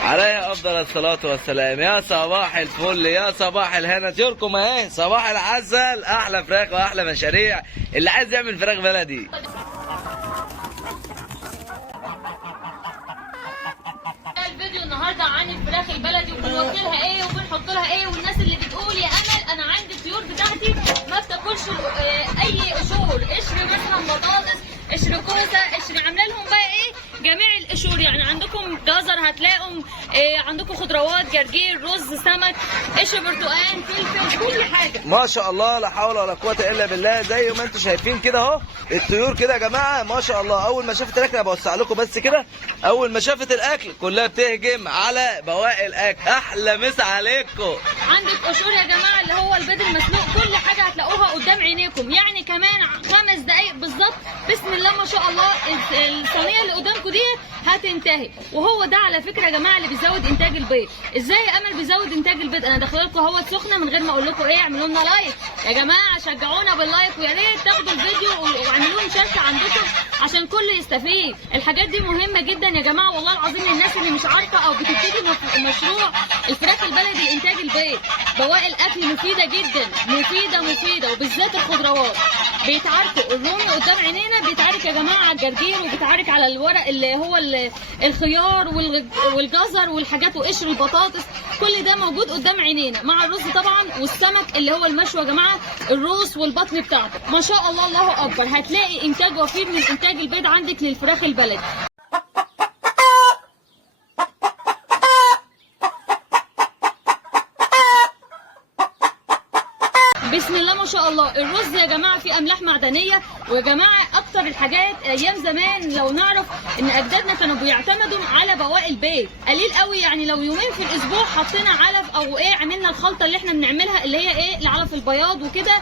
عليه افضل الصلاة والسلام. يا صباح الفل، يا صباح الهنا، طيوركم اهي، صباح العسل، احلى فراخ واحلى مشاريع. اللي عايز يعمل فراخ بلدي الفيديو النهارده عن الفراخ البلدي وبنوكلها ايه وبنحط لها ايه، والناس اللي بتقول يا امل انا عندي الطيور بتاعتي ما بتاكلش اي قشور، قشر مثلا بطاطس، قشر كوسه، قشر، عامله لهم بقى ايه جميع القشور. يعني عندكم جزر هتلاقوا عندكم خضروات، جرجير، رز، سمك، قشر برتقال، فلفل، كل حاجه. ما شاء الله، لا حول ولا قوة الا بالله. زي ما انتم شايفين كده اهو الطيور كده يا جماعة، ما شاء الله. اول ما شافت الاكل، انا بوسع لكم بس كده، اول ما شافت الاكل كلها بتهجم على بواقي الاكل. احلى مسا عليكم. عندك قشور يا جماعه اللي هو البيض المسلوق، كل حاجه هتلاقوها قدام عينيكم. يعني كمان 5 دقايق بالظبط بسم الله ما شاء الله الصينيه اللي قدامكم ديت هتنتهي. وهو ده على فكره يا جماعه اللي بيزود انتاج البيض. ازاي يا امل بيزود انتاج البيض؟ انا داخله لكم اهوت سخنه من غير ما اقول لكم ايه. اعملوا لنا لايك يا جماعه، شجعونا باللايك، ويا ريت تاخدوا الفيديو واعملوا مشاركه عندكم عشان كله يستفيد. الحاجات دي مهمه جدا يا جماعه والله العظيم للناس اللي مش عارفه او بتبتدي مشروع الفراخ البلدي لانتاج البيض. بواقي الاكل مفيده جدا، مفيده، وبالذات الخضروات. بيتعاركوا الرومي قدام عينينا، بيتعارك يا جماعه على الجرجير، وبيتعارك على الورق اللي هو الخيار والجزر والحاجات، وقشر البطاطس، كل ده موجود قدام عينينا مع الرز طبعا، والسمك اللي هو المشوي يا جماعه، الروس والبطن بتاعته. ما شاء الله الله اكبر. هتلاقي انتاج وفير من انتاج البيض عندك للفراخ البلدي. بسم الله ما شاء الله. الرز يا جماعه فيه املاح معدنيه. ويا جماعه اكتر الحاجات ايام زمان لو نعرف ان اجدادنا كانوا بيعتمدوا على بواقي البيض قليل قوي. يعني لو يومين في الاسبوع حطينا علف او ايه، عملنا الخلطه اللي احنا بنعملها اللي هي ايه العلف البياض وكده،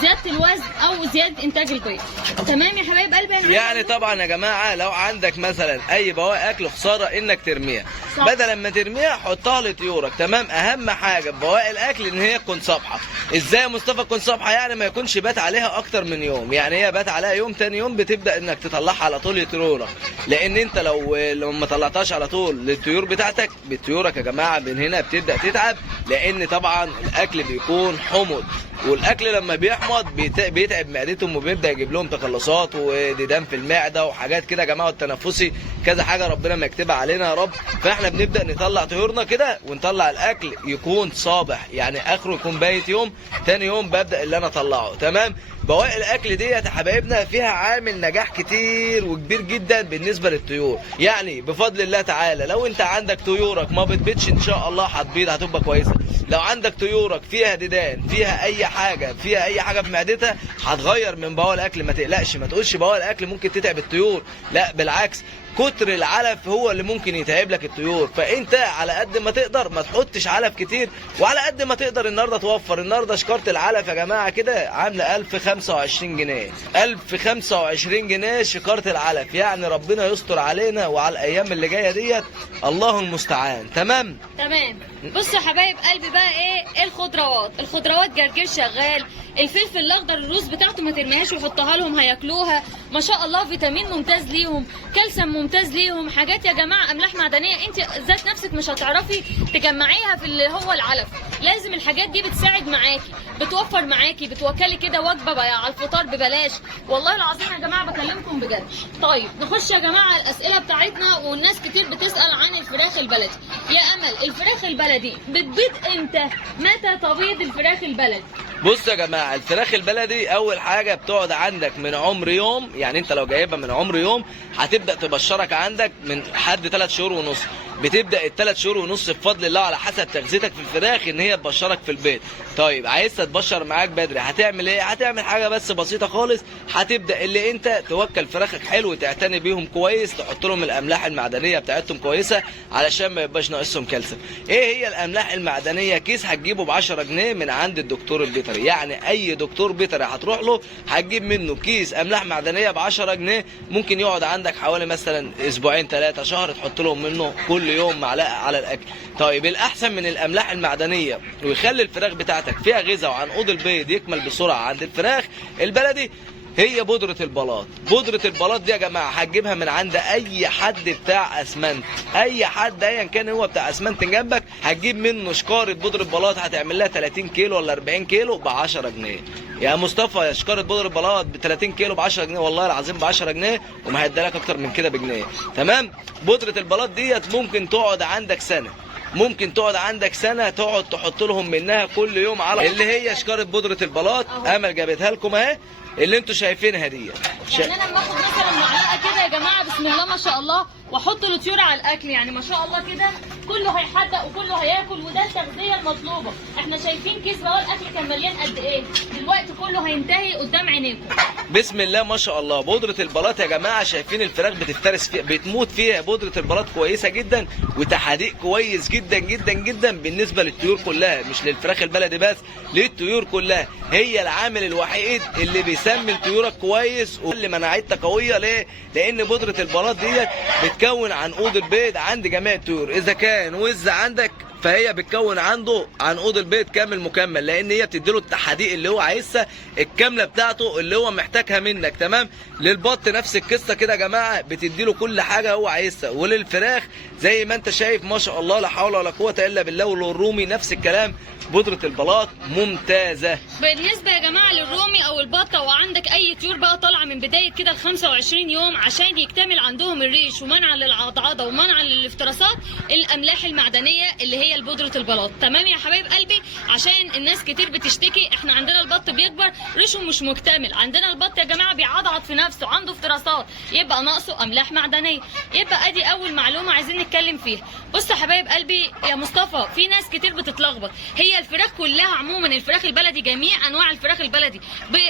زياده الوزن او زياده انتاج البيض. تمام يا حبايب قلبي. يعني طبعا يا جماعه لو عندك مثلا اي بواقي اكل خساره انك ترميها، بدل ما ترميها حطها لطيورك. تمام. اهم حاجه بواقي الاكل ان هي تكون صبحه. ازاي يا مصطفى تكون صبحه؟ يعني ما يكونش بات عليها اكتر من يوم. يعني هي بات عليها يوم، تاني يوم بتبدا انك تطلعها على طول لطيورك. لان انت لو ما طلعتهاش على طول للطيور بتاعتك، بطيورك يا جماعه من هنا بتبدا تتعب. لان طبعا الاكل بيكون حمض، والاكل لما بيحمض بيتعب معدتهم، وبيبدا يجيب لهم تقلصات وديدان في المعده وحاجات كده يا جماعه، والتنفسي كذا حاجه ربنا ما يكتبها علينا يا رب. فاحنا بنبدا نطلع طيورنا كده ونطلع الاكل يكون صابح، يعني اخره يكون بايت يوم، تاني يوم ببدا اللي انا اطلعه. تمام. بواقي الاكل ديت يا حبايبنا فيها عامل نجاح كتير وكبير جدا بالنسبه للطيور. يعني بفضل الله تعالى لو انت عندك طيورك ما بتبيضش ان شاء الله هتبيض، هتبقى كويسه. لو عندك طيورك فيها ديدان، فيها اي حاجه في معدتها، هتغير من بواقي الاكل. ما تقلقش، ما تقولش بواقي الاكل ممكن تتعب الطيور، لا بالعكس، كتر العلف هو اللي ممكن يتعب لك الطيور. فانت على قد ما تقدر ما تحطش علف كتير، وعلى قد ما تقدر النهارده توفر. النهارده شكاره العلف يا جماعه كده عامله 1025 جنيه، 1025 جنيه شكاره العلف. يعني ربنا يستر علينا وعلى الايام اللي جايه ديت، الله المستعان. تمام. بصوا يا حبايب قلبي بقى ايه الخضروات جرجير شغال، الفلفل الاخضر الروز بتاعته ما ترميهاش وحطها لهم هياكلوها. ما شاء الله فيتامين ممتاز ليهم، كالسيوم ممتاز ليهم، حاجات يا جماعه املاح معدنيه انت ذات نفسك مش هتعرفي تجمعيها في اللي هو العلف. لازم الحاجات دي بتساعد معاكي، بتوفر معاكي، بتوكلي كده وجبه بقى على الفطار ببلاش. والله العظيم يا جماعه بكلمكم بجد. طيب نخش يا جماعه على الاسئله بتاعتنا. والناس كتير بتسال عن الفراخ البلدي. يا امل الفراخ البلدي بتبيض امتى؟ متى تبيض الفراخ البلدي؟ بص يا جماعه الفراخ البلدي اول حاجه بتقعد عندك من عمر يوم. يعني انت لو جايبها من عمر يوم هتبدا تبشرك عندك من حد 3 شهور ونص. بتبدا ال3 شهور ونص بفضل الله على حسب تغذيتك في الفراخ ان هي تبشرك في البيت. طيب عايزها تبشر معاك بدري هتعمل ايه؟ هتعمل حاجه بس بسيطه خالص. هتبدا اللي انت توكل فراخك حلو، تعتني بيهم كويس، تحط لهم الاملاح المعدنيه بتاعتهم كويسه علشان ما يبقاش ناقصهم كالسيوم. ايه هي الاملاح المعدنيه؟ كيس هتجيبه ب 10 جنيه من عند الدكتور البيطري. يعني اي دكتور بيطري هتروح له هتجيب منه كيس املاح معدنيه ب 10 جنيه. ممكن يقعد عندك حوالي مثلا اسبوعين 3 شهر، تحط لهم منه كل يوم معلقه على الاكل. طيب الاحسن من الاملاح المعدنيه ويخلي الفراخ بتاعتك فيها غذاء وعنقود البيض يكمل بسرعه عند الفراخ البلدي هي بودرة البلاط. بودرة البلاط دي يا جماعة هتجيبها من عند اي حد بتاع اسمنت، اي حد ايا كان هو بتاع اسمنت جنبك، هتجيب منه شكارة بودرة بلاط هتعمل لها 30 كيلو ولا 40 كيلو ب 10 جنيه. يا مصطفى يا شكارة بودرة بلاط ب 30 كيلو ب 10 جنيه، والله العظيم ب 10 جنيه وما هيديلك اكتر من كده بجنيه. تمام. بودرة البلاط ديت ممكن تقعد عندك سنة، ممكن تقعد عندك سنه، تقعد تحط لهم منها كل يوم على اللي هي شكاره بودره البلاط. امل جابتها لكم اهي اللي انتوا شايفينها دي. يعني انا لما اخد مثلا معلقه كده يا جماعه بسم الله ما شاء الله واحط الطيور على الاكل، يعني ما شاء الله كده كله هيحدق وكله هياكل، وده التغذيه المطلوبه. احنا شايفين كيس اهو الاكل كان مليان قد ايه، دلوقتي كله هينتهي قدام عينيكم. بسم الله ما شاء الله. بودره البلاط يا جماعه شايفين الفراخ بتفترس فيها، بتموت فيها. بودره البلاط كويسه جدا وتحديق كويس جدا جدا جدا بالنسبه للطيور كلها، مش للفراخ البلدي بس، للطيور كلها. هي العامل الوحيد اللي بيسمي طيورك كويس واللي مناعتها قويه. ليه؟ لان بودره البلاط ديت بتكون عنقود البيض عند جميع الطيور. اذا كان وز عندك فهي بتكون عنده عنقود البيض كامل مكمل، لان هي بتديله التحديق اللي هو عايزها الكامله بتاعته اللي هو محتاجها منك. تمام. للبط نفس القصه كده يا جماعه، بتديله كل حاجه هو عايزها. وللفراخ زي ما انت شايف ما شاء الله لا حول ولا قوه الا بالله. والرومي نفس الكلام، بودره البلاط ممتازه. بالنسبه يا جماعه للرومي او البطه، وعندك اي طيور بقى طالعه من بدايه كده ال 25 يوم عشان يكتمل عندهم الريش ومنع للعضعضه ومنع للافتراسات، الاملاح المعدنيه اللي هي البودره البلاط. تمام يا حبايب قلبي، عشان الناس كتير بتشتكي احنا عندنا البط بيكبر ريشه مش مكتمل، عندنا البط يا جماعه بيعضعض في نفسه، عنده افتراسات، يبقى ناقصه املاح معدنيه. يبقى ادي اول معلومه عايزين نتكلم فيها. بص يا حبايب قلبي يا مصطفى، في ناس كتير بتتلخبط. هي الفراخ كلها عموما، الفراخ البلدي جميع انواع الفراخ البلدي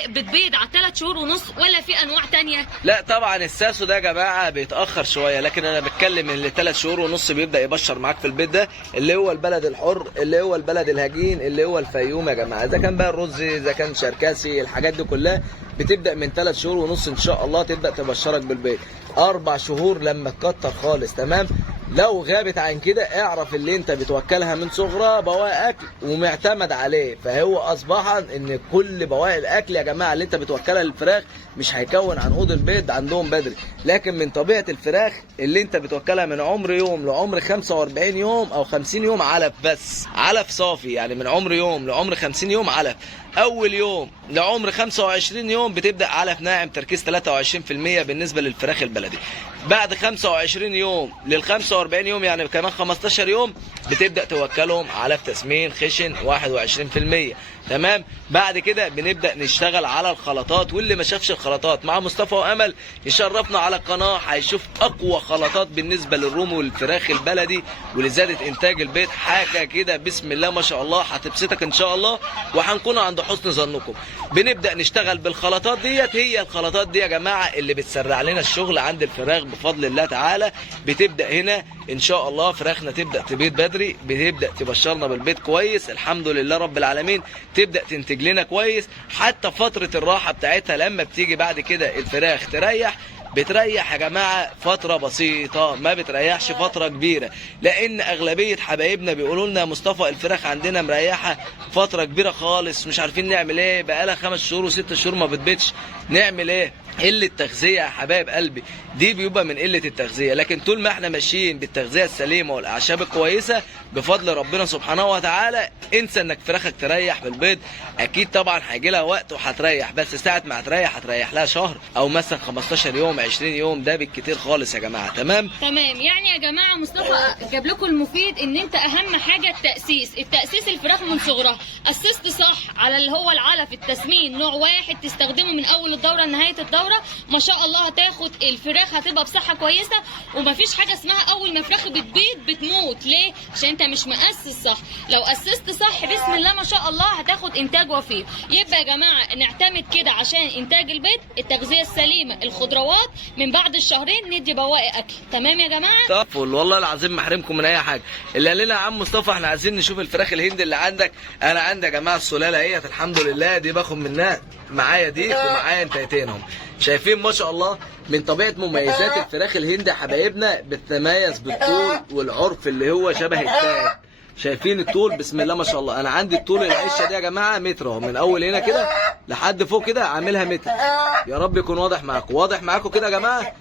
بتبيض على 3 شهور ونص، ولا في انواع تانية؟ لا طبعا الساسو ده يا جماعه بيتاخر شويه، لكن انا بتكلم اللي 3 شهور ونص بيبدا يبشر معاك في البيت ده، اللي هو البلد الحر، اللي هو البلد الهجين، اللي هو الفيوم يا جماعه. اذا كان بقى الرز، اذا كان شركاسي، الحاجات دي كلها بتبدا من 3 شهور ونص ان شاء الله تبدا تبشرك بالبيت. 4 شهور لما تكتر خالص. تمام. لو غابت عن كده اعرف اللي انت بتوكلها من صغرها بواقي اكل ومعتمد عليه، فهو اصبحا ان كل بواقي الاكل يا جماعه اللي انت بتوكلها للفراخ مش هيكون عنقود البيض عندهم بدري. لكن من طبيعه الفراخ اللي انت بتوكلها من عمر يوم لعمر 45 يوم او 50 يوم علف، بس علف صافي، يعني من عمر يوم لعمر 50 يوم علف. اول يوم لعمر 25 يوم بتبدا علف ناعم تركيز 23% بالنسبه للفراخ البلدي. بعد 25 يوم لل 45 يوم يعني كمان 15 يوم بتبدا توكلهم علف تسمين خشن 21%. تمام. بعد كده بنبدا نشتغل على الخلطات، واللي ما شافش الخلطات مع مصطفى وامل يشرفنا على القناه، هيشوف اقوى خلطات بالنسبه للرومي والفراخ البلدي ولزياده انتاج البيض. حاجه كده بسم الله ما شاء الله هتبسطك ان شاء الله، وهنكون عند حسن ظنكم. بنبدا نشتغل بالخلطات ديت. هي الخلطات دي يا جماعه اللي بتسرع لنا الشغل عند الفراخ بفضل الله تعالى. بتبدا هنا ان شاء الله فراخنا تبدا تبيض بدري، بتبدا تبشرنا بالبيض كويس الحمد لله رب العالمين، تبدا تنتج لنا كويس. حتى فتره الراحه بتاعتها لما بتيجي بعد كده الفراخ تريح، بتريح يا جماعه فتره بسيطه، ما بتريحش فتره كبيره، لان اغلبيه حبايبنا بيقولوا لنا يا مصطفى الفراخ عندنا مريحه فتره كبيره خالص، مش عارفين نعمل ايه، بقالها 5 شهور و6 شهور ما بتبيضش، نعمل ايه؟ قله تغذيه يا حبايب قلبي، دي بيبقى من قله التغذيه. لكن طول ما احنا ماشيين بالتغذيه السليمه والاعشاب الكويسه بفضل ربنا سبحانه وتعالى، انسى انك فراخك تريح بالبيض. اكيد طبعا هيجي لها وقت وهتريح، بس ساعه ما هتريح لها شهر او مثلا 15 يوم 20 يوم، ده بالكتير خالص يا جماعه. تمام. يعني يا جماعه مصطفى جاب لكم المفيد، ان انت اهم حاجه التاسيس الفراخ من صغرها. اسست صح على اللي هو العلف التسمين نوع واحد، تستخدمه من اول الدوره لنهايه الدوره، ما شاء الله هتاخد الفراخ هتبقى بصحه كويسه. ومفيش حاجه اسمها اول ما فراخ بتبيض بتموت. ليه؟ عشان انت مش مؤسس صح. لو اسست صح بسم الله ما شاء الله هتاخد انتاج وفير. يبقى يا جماعه نعتمد كده عشان انتاج البيض التغذيه السليمه، الخضروات، من بعد الشهرين ندي بواقي اكل. تمام يا جماعه؟ طب والله العظيم ما احرمكم من اي حاجه. اللي قال لنا يا عم مصطفى احنا عايزين نشوف الفراخ الهند اللي عندك. انا عندي يا جماعه السلاله اهيت الحمد لله، دي باخد منها معايا ديك ومعايا انتيتينهم. شايفين ما شاء الله من طبيعه مميزات الفراخ الهند يا حبايبنا، بتتميز بالطول والعرف اللي هو شبه التاج. شايفين الطول بسم الله ما شاء الله. انا عندي الطول العشه دي يا جماعه متر اهو، من اول هنا كده لحد فوق كده عاملها متر. يا رب يكون واضح معاكم، واضح معاكم كده يا جماعه.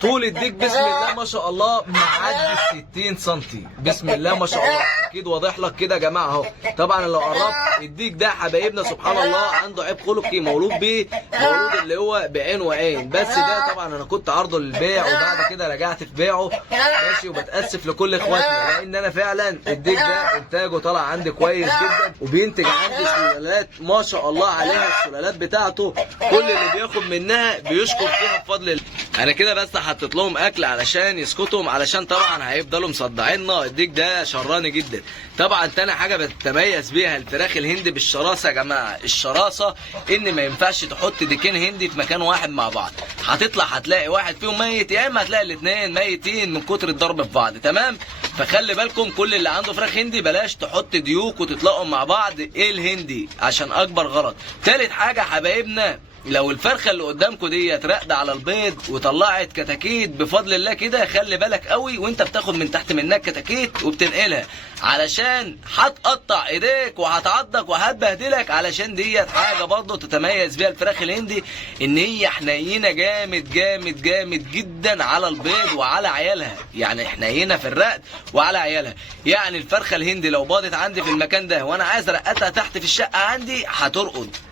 طول الديك بسم الله ما شاء الله معدي 60 سم بسم الله ما شاء الله. اكيد واضح لك كده يا جماعه اهو. طبعا لو قربت الديك ده حبايبنا سبحان الله عنده عيب خلقي مولود بيه، مولود اللي هو بعين وعين، بس ده طبعا انا كنت عارضه للبيع وبعد كده رجعت في بيعه ماشي. وبتاسف لكل اخواتنا لان انا فعلا الديك ده انتاجه طلع عندي كويس جدا وبينتج عندي سلالات ما شاء الله عليها. السلالات بتاعته كل اللي بياخد منها بيشكر فيها بفضل الله. انا كده بس حطيت لهم اكل علشان يسكتهم، علشان طبعا هيفضلوا مصدعيننا. الديك ده شراني جدا. طبعا تاني حاجه بتتميز بيها الفراخ الهندي بالشراسه يا جماعه. الشراسه ان ما ينفعش تحط ديكين هندي في مكان واحد مع بعض، هتطلع هتلاقي واحد فيهم ميت يا اما هتلاقي الاثنين ميتين من كتر الضرب في بعض. تمام، فخلي بالكم كل اللي عنده فراخ هندي بلاش تحط ديوك وتطلقوا مع بعض. ايه الهندي عشان اكبر غلط. تالت حاجه حبايبنا، لو الفرخه اللي قدامكم ديت راقده على البيض وطلعت كتاكيت بفضل الله كده، خلي بالك قوي وانت بتاخد من تحت منك كتاكيت وبتنقلها، علشان هتقطع ايديك وهتعضك وهتبهدلك. علشان ديت حاجه برضه تتميز بيها الفراخ الهندي، ان هي حنينه جامد جامد جامد جدا على البيض وعلى عيالها. يعني حنينه في الرقد وعلى عيالها. يعني الفرخه الهندي لو باضت عندي في المكان ده وانا عايز ارقدها تحت في الشقه عندي،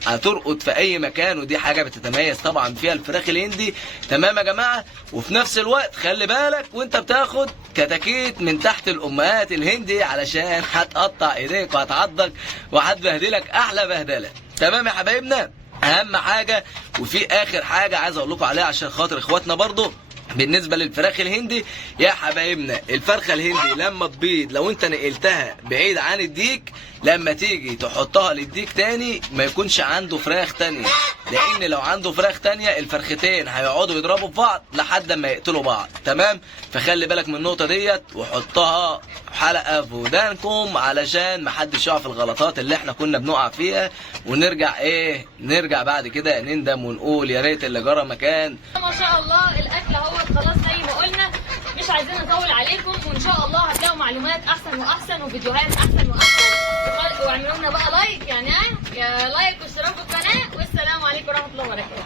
هترقد في اي مكان. ودي حاجه بتتميز طبعا فيها الفراخ الهندي. تمام يا جماعه. وفي نفس الوقت خلي بالك وانت بتاخد كتاكيت من تحت الامهات الهندي، علشان هتقطع ايديك وهتعضك وهتبهدلك احلى بهدله. تمام يا حبايبنا. اهم حاجه وفي اخر حاجه عايز اقول لكم عليها عشان خاطر اخواتنا برضو، بالنسبه للفراخ الهندي يا حبايبنا، الفرخه الهندي لما تبيض لو انت نقلتها بعيد عن الديك، لما تيجي تحطها للديك تاني ما يكونش عنده فراخ تانية، لان لو عنده فراخ تانية الفرختين هيقعدوا يضربوا في بعض لحد ما يقتلوا بعض. تمام، فخلي بالك من النقطه ديت وحطها حلقه في ودانكم علشان محدش يقع في الغلطات اللي احنا كنا بنقع فيها، ونرجع نرجع بعد كده نندم ونقول يا ريت اللي جرى مكان. ما شاء الله الاكل اهو خلاص زي ما قلنا، مش عايزين نطول عليكم، وان شاء الله هتلاقوا معلومات احسن واحسن وفيديوهات احسن واحسن. واعملوا لنا بقى لايك، يعني لايك واشتراك في القناه، والسلام عليكم ورحمه الله وبركاته.